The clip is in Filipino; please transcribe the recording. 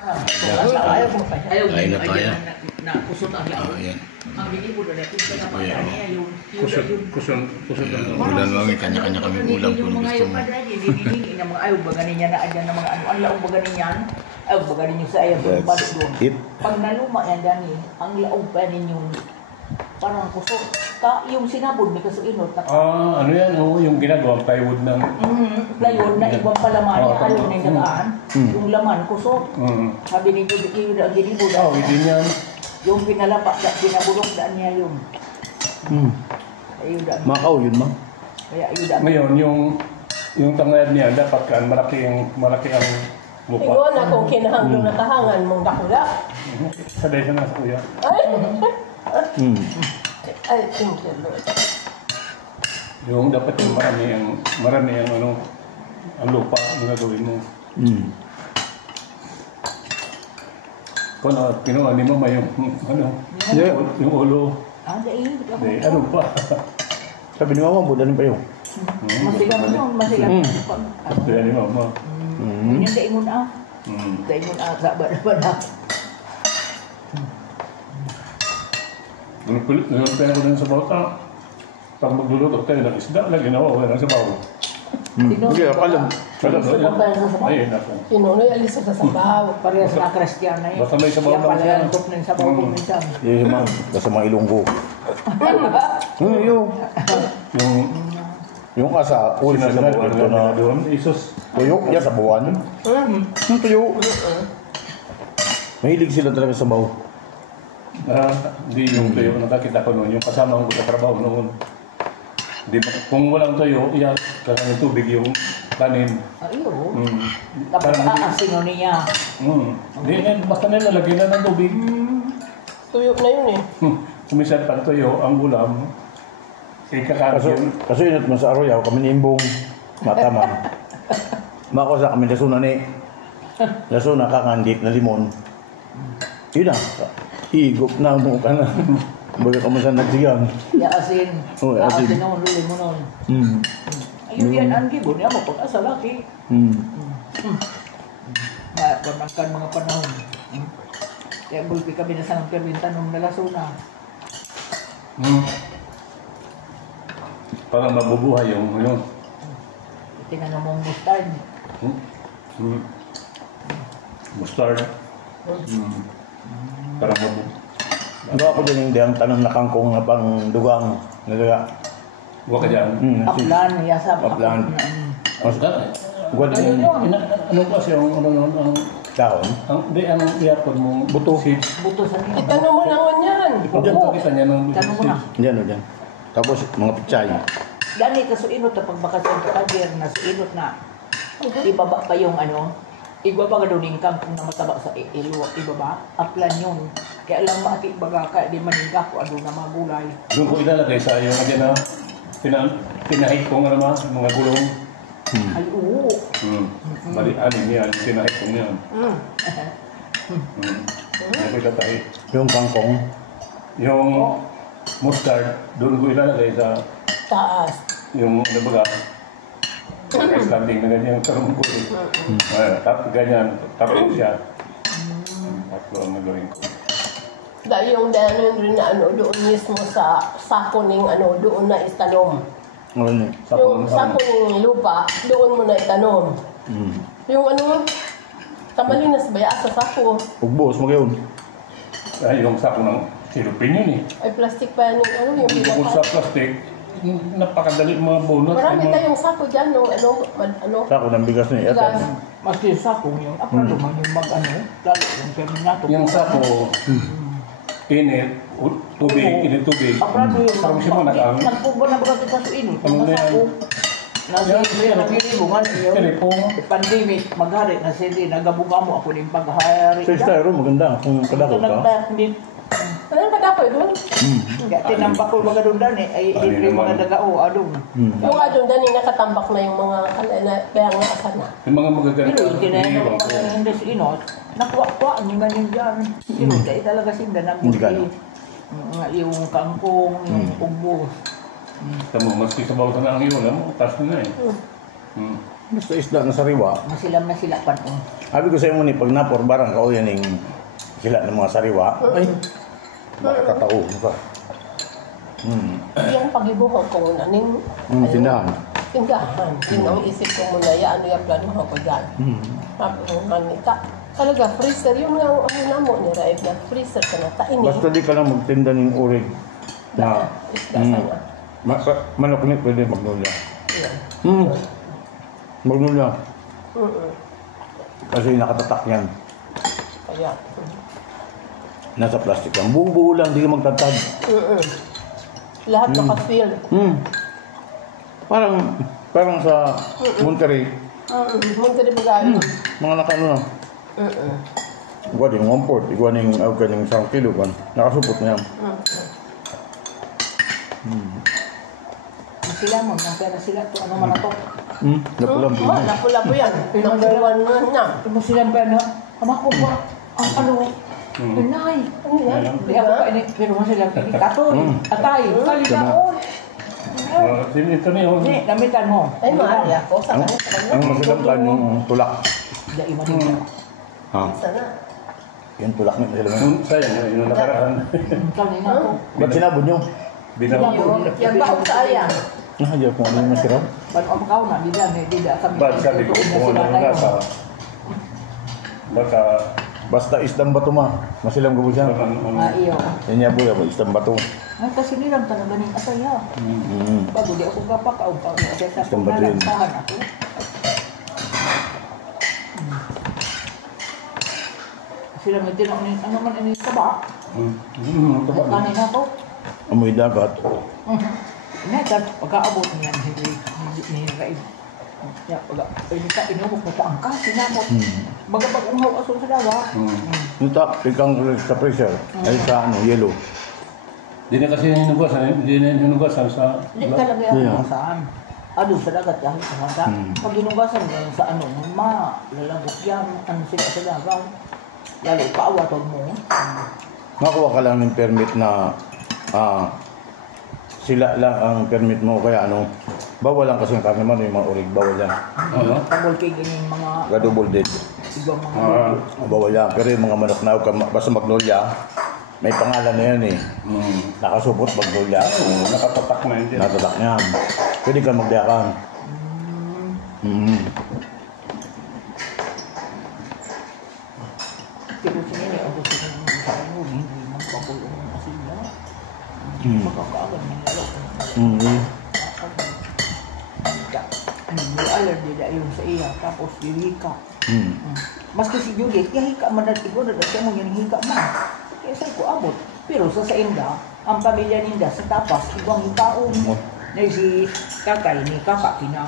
Ayaw mo pa. Ayaw na tayo. Na kusot ang laot. Ang ginibod na ito sa naman niya yung Kusot ang ulan lang, kanya-kanya kami ulam kung gusto mo. Dinihingi na mga ayaw baganin niya na adyan na mga ano. Ang laong baganin yan. Ayaw baganin niyo sa ayaw doon. Balik doon. Pag naluma yan dani, ang laong pa ninyong parang kusot. Yung sinabod may kasuinot. Ano yan? Yung ginagawang plywood ng... Plywood na ibang palaman niya. Ayaw na yung dagaan. Yung laman kusot. Sabi ni Judy, ang ginibod. Hindi niyan. Yung pinalapak, pinabulok daan niya yun. Makaw yun, ma. Ngayon, yung tangad niya, dapat kan malaki ang lupa. Ikaw na kung kinahanggang nakahangan mong dakula. Saday siya na sa kuya. Ay, thank you, Lord. Yung dapat yung marami ang lupa na gagawin mo. Kung kinuha ni Mama yung ulo. Ano pa? Sabi ni Mama, budanin pa yun. Masigang yun, masigang. Sabi ni Mama. Yung daingon daingon sa bada-bada. Nagpapaya ko din sa bata. Pag magluluto tayo ng isda, lagi nawawala sa bawo. Hindi, alam. Ayun ako. Pinunoy, alis sa sabaw. Parehas na Kristiyana yun. Basta may sabaw Yan lang pala siya. yung tok ng sabaw ko minsan. Eh, ma'am, basta mga ilonggo. Yung asa, uwi na sa buwan ko na doon. Isus. tuyo, ya sa buwan. Yung tuyo. Mahilig sila talaga sa baw. Hindi yung tuyo. Nakakita ko noon. Yung kasama ko sa trabaho noon. Kung walang tuyo, kailangan tubig yung kanin. Ayaw. Tapos aasin niya. Basta nilalagay na ng tubig. Tuyo na yun eh. Kumisan pag tuyo, ang ulam. Ikakagin. Kaso yun at mas araw kami ni Imbong. Matama. Mako sa kami lasuna ni. Lasuna kakandit na limon. Yun na. Higop na mo ka na. Baga ka man sa nagsigang. Asin. Asin noon, luli mo noon. Ayun yan, ang gibon niya mo pag-asa laki. Pagmangkan mga panahon. Kaya bulpi kami na sa perbintan nung nalasuna. Parang mabubuhay yung yun. Tingnan mong mustard. Mustard. Parang mabubuhay. Ano ako din yung tanong na kangkong na pang dugang. Nalaga. Huwag ka dyan. Aplan, yasap. Aplan. Ano kasi ang Dahon? Hindi, ang iyapon mong buto. Buto sa niya. Itanong mo naman yan. Diyan kita niya ng Tanong mo na. Diyan o dyan. Tapos mga pichay. Dani ka suinot na pagbakasyon ka kadir na suinot na. Ibaba pa yung ibaba ka doon yung kangkong na mataba sa ilo. Ibaba. Aplan yun. Kaya lang mati baga ka, di maningka ko ano na mga gulay. Doon ko ilalagay sa iyo na pinahit ko nga naman mga gulong. Ay, oo. Bali-anin niya, pinahit ko niya. Ano ko tatay? Yung kangkong. Yung mustard, doon ko ilalagay sa Taas. yung nabaga. Standing na ganyan, karong ko ganyan, tapos siya. Tatlo ang nagawin ko. Dahil yung danon rin na doon mismo sa sako ng doon na istanom. Yung sako ng lupa, doon mo na itanom. Yung tamalinas ba sa sako? Ugbos mo kayo. Yung sako ng silupin yun Ay plastic pa yung yung bukod sa plastic, napakadali mga bunot. Marami tayong sako dyan, Sako ng bigas niya. Bigas. Maski yung sakong yun. Aplan naman yung lalo yung terminato. Yung sako, init, tubig, init tubig. Aplan yung Parang siya mo nag-ang. nagpubo na baga kita suinot. Ano Mga na yan? sako. Nagpilibungan yun. Telepong. Pandemic, maghari na sila. Nagabuga mo ako ng paghari. Sa styro, maganda. Kung kadako ka. Ano ka dapat doon? Tinambak ko baga doon dani. Ay, hindi mga dagao. Adong. Yung doon dani nakatambak na yung mga kaya nga asan na. Yung mga magaganda. Pero yung tinanong ko mga hindi suinot. Nakuha-kuha niyo man yung dyan. Pero dahil talaga sinda na yung kangkong, yung ubos. Tamo, maski sa bawatan na ang iyon, tapos na Basta isda na sariwa. Masilam na sila pa no. Sabi ko sa imo ni pag napor barang ka o yan yung sila ng mga sariwa. Ay, makakatao mo ka. Yung pagibuhan ko muna ning Tindahan. tindahan. Yun ang isip ko muna, ano yung planuhan ko dyan. Sabi ko, manita. Talaga, freezer. Yung nga, ano na mo ni Raib na freezer ka na. Tainin. Basta di ka lang magtinda ng urig na Isda sana. manok ni pwede magnolia. Yan. Magnolia. Mm-mm. Kasi nakatatak yan. Kaya. Nasa plastic lang. Buo-buo lang, di ka magtatag. Lahat naka-field. Parang sa Monterrey, Munti rin magaling. mga nakano na. Igual din 1/4, igual din ang kaning 1 kilo kan. Nakasupot na yan. Sila mo, nang pera sila to, ano man na to. Napulang Oo, napula po yan. Nakuliwan mo na. Ano sila ba na, ama ko ba, ang ano, inay. Ano yan? Di ako pa ini, pero mo sila, katoy, atay, kalinaon. Ito na yun. Hindi, gamitan mo. Ay, mahali ako. Sa kanya, sa kanya. Ang masilamtan yung tulak. Dahil mo nila. Ha? Sana. Yung tulak ni sila. Sayang, yung nakaraan. Kanina ko. Ba't sinabod nyo? Binabog. Yan ba ako sa aya? Ayaw kung ano yung masiraw. Ba't ang kao na, di dyan, di dyan. Bad sabi ko kung ano na sa... Baka... Basta isdang bato ma. Masilang gabo siya. Ah, iyo. Yan niya po yan, isdang bato. Ay, kasi nilang talaga ng ataya. Bago di ako kapakaw pa. Kasi sa Isang bato yun. nalantahan ako. Sila may tinang, ano man ini taba. Kanina ako. Amoy dagat. Inagat, pagkaabot niyan, hindi raib. Ya, pwede ka inumok mo pa ang kasi namot. Magabag umaw aso sa dagat. Nuta, ikang sa pressure. Ay sa ano, yellow. Di na kasi hinugasan sa... Hindi talaga yan Yeah. saan. Ano sa dagat yan sa mata. Pag ginugasan mo yan sa ano, lalagok yan, ano sila sa dagat. Lalo, paawatod mo. Nakuha ka lang ng permit na sila lang ang permit mo. Kaya ano, bawal lang kasi ang karne man yung mga urig. Bawal yan. Pagulpig yung mga Double dead. ibang mga Bawal yan. Pero yung mga manok na basta magnolia, may pangalan na yan eh. Nakasupot magnolia. Nakatatak na yun. Natatak niya. Pwede ka magdiyakan. pero sinili, ang gusto ko naman sa ano, hindi magpapulong na sila. Magkakaagan ng lalo. Nag-allergy na yun sa iya, tapos hika. Maski si Judith, hika man na tigod, at siya mo yung hika man. Kaya sa'yo ko abot. Pero sa Inda, ang pamilya ninda sa tapas, ibang hikaon. Na si kakay ni kakakina.